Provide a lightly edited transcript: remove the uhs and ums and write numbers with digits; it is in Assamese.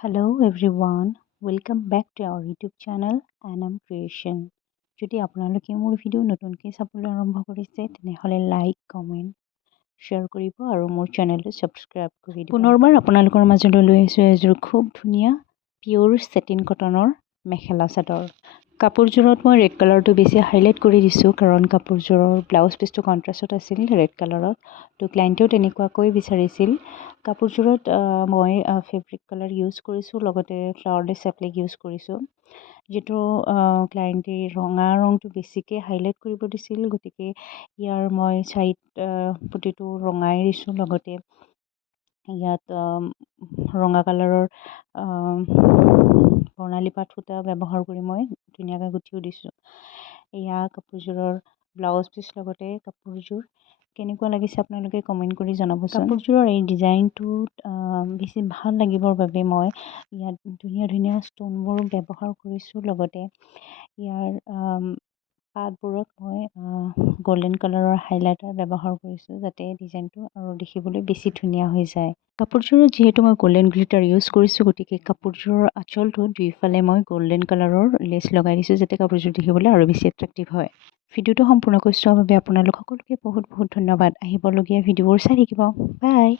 Hello everyone, welcome back to our YouTube channel Anam Creation. যদি আপোনালোকে মোৰ ভিডিও নতুনকৈ চাবলৈ আৰম্ভ কৰিছে তেনেহ'লে লাইক, কমেণ্ট, শ্বেয়াৰ কৰিব আৰু মোৰ চেনেলটো ছাবস্ক্ৰাইব কৰি দিব। পুনৰবাৰ আপোনালোকৰ মাজলৈ লৈ আহিছোঁ এযোৰ খুব ধুনীয়া পিয়'ৰ চেটিন কটনৰ মেখেলা চাদৰ। কাপোৰযোৰত মই ৰেড কালাৰটো বেছি হাইলাইট কৰি দিছোঁ কাৰণ কাপোৰযোৰৰ ব্লাউজ পিচটো কণ্ট্ৰাষ্টত আছিল ৰেড কালাৰত। তো ক্লাইণ্টেও তেনেকুৱাকৈ বিচাৰিছিল। কাপোৰযোৰত মই ফেব্ৰিক কালাৰ ইউজ কৰিছোঁ, লগতে ফ্লাৱাৰলেছ এপ্লিক ইউজ কৰিছোঁ। যিটো ক্লাইণ্টে ৰঙা ৰংটো বেছিকৈ হাইলাইট কৰিব দিছিল, গতিকে ইয়াৰ মই ছাইড প্ৰতিটো ৰঙাই দিছোঁ। লগতে ইয়াত ৰঙা কালাৰৰ বৰ্ণালী পাট সূতা ব্যৱহাৰ কৰি মই ধুনীয়াকৈ গুঠিও দিছোঁ। এয়া কাপোৰযোৰৰ ব্লাউজ পিচ, লগতে কাপোৰযোৰ কেনেকুৱা লাগিছে আপোনালোকে কমেণ্ট কৰি জনাবচোন। কাপোৰযোৰৰ এই ডিজাইনটোত বেছি ভাল লাগিবৰ বাবে মই ইয়াত ধুনীয়া ধুনীয়া ষ্ট'নবোৰ ব্যৱহাৰ কৰিছোঁ। লগতে ইয়াৰ পাতবোৰত মই গল্ডেন কালাৰৰ হাইলাইটাৰ ব্যৱহাৰ কৰিছোঁ, যাতে ডিজাইনটো আৰু দেখিবলৈ বেছি ধুনীয়া হৈ যায়। কাপোৰযোৰত যিহেতু মই গল্ডেন গ্লিটাৰ ইউজ কৰিছোঁ, গতিকে কাপোৰযোৰৰ আঁচলটো দুইফালে মই গল্ডেন কালাৰৰ লেচ লগাই দিছোঁ, যাতে কাপোৰযোৰ দেখিবলৈ আৰু বেছি এট্ৰেক্টিভ হয়। ভিডিঅ'টো সম্পূৰ্ণকৈ চোৱাৰ বাবে আপোনালোক সকলোকে বহুত বহুত ধন্যবাদ। আহিবলগীয়া ভিডিঅ'বোৰ চাই থাকিব। বাই।